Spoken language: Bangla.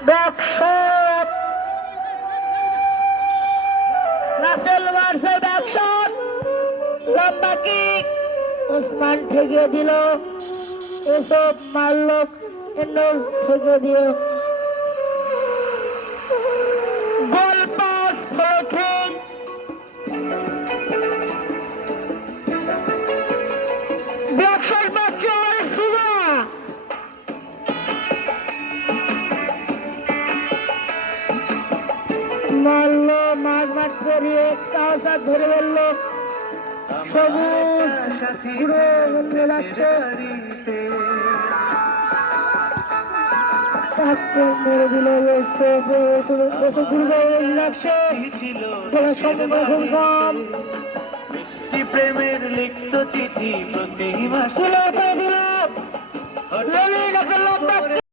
ব্যবসা রাসেল মারছে ব্যবসা লম্বা কিক ওসমান ঠেকিয়ে দিল এসব মারল ঠেকিয়ে দিল গোল পাস ফ্লোটিং ব্যবসার বাচ্চা সুবা মারলো মাঠ পেরিয়ে কাউসা ধরে ফেললো সবুজ পুরো বন্ধে যাচ্ছে মেরে দিল যাচ্ছে খুব কম প্রেমের লিখিত চিঠি প্রতি মাসে দিল লম্বা